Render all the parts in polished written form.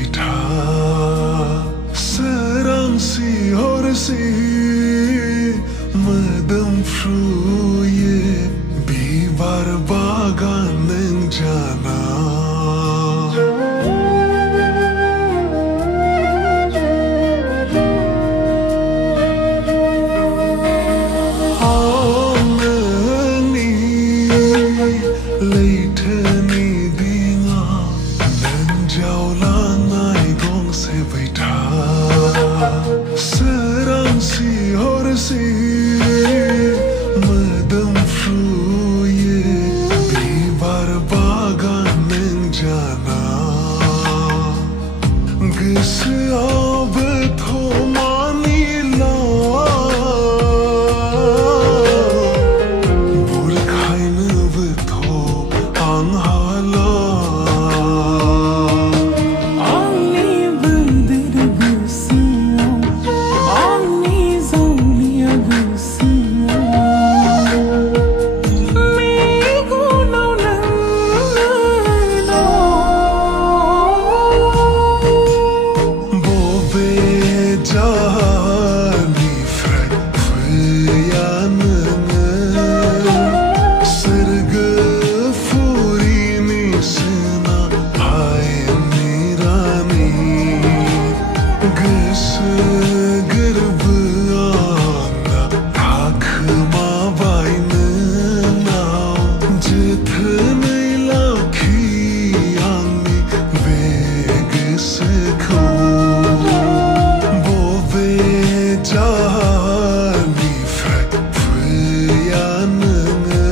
बैठा serangsi horsi modomfruye bibar bagan nang jana Aunani leithani dinga nang jaulangai gong se baitha serangsi horsi modomfruye bibar bagan nang jana gosoआव थमानि ला बुरखायनोबोथ' आं हाला आंनि बोदोर गोसोआव आंनि जावलिया गोसोआव मेगनाव नोंनो बबे जाहारनिफ्राय फैया नोङो सोरगोफुरिनि सोना हायेननि रानि गोसो गोरबोआंना थाखोमाबाय नोंनाव जोथोनै लाखि आंनि बे गोसोखौ बबे जाहारनिफ्राय फैया नोङो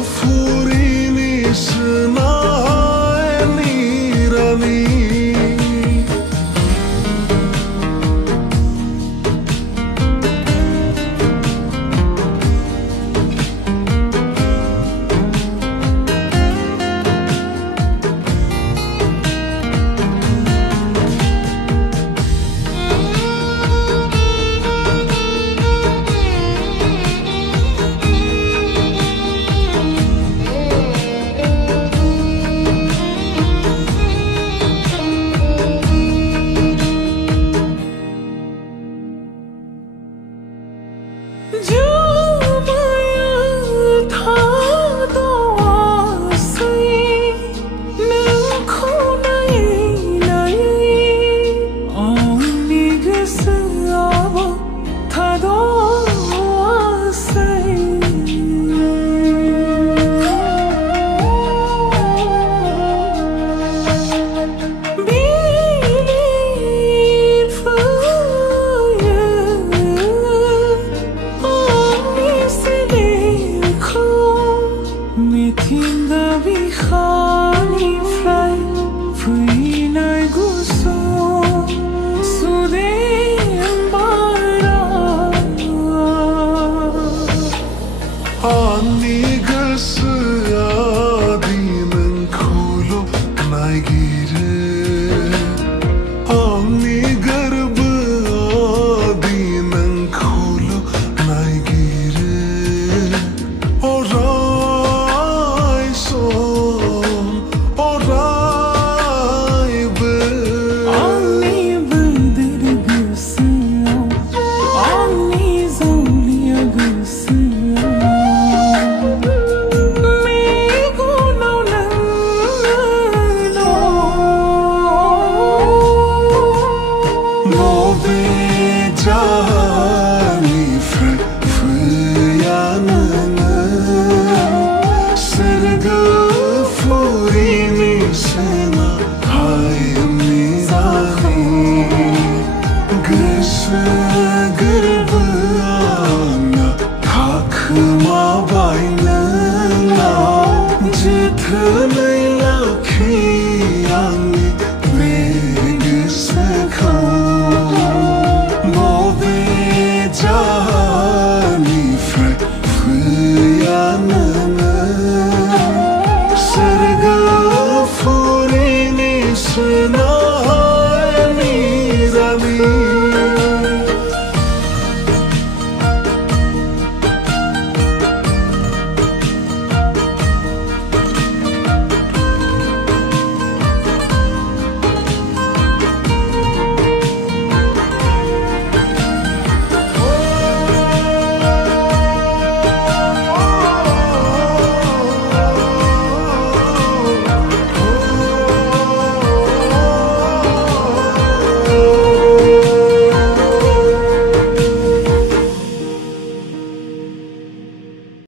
सोरगोफुरिनि सोना हायेननि रानि जो माया था दवासै नोंखौ नायै नायै आंनि गोसोआव थाद'वासै मिथिंगा बिखानिफ्राय फैनाय गुसु सुदेम बारा आंनि गोसोआ दि नोंखौल' नायगिरो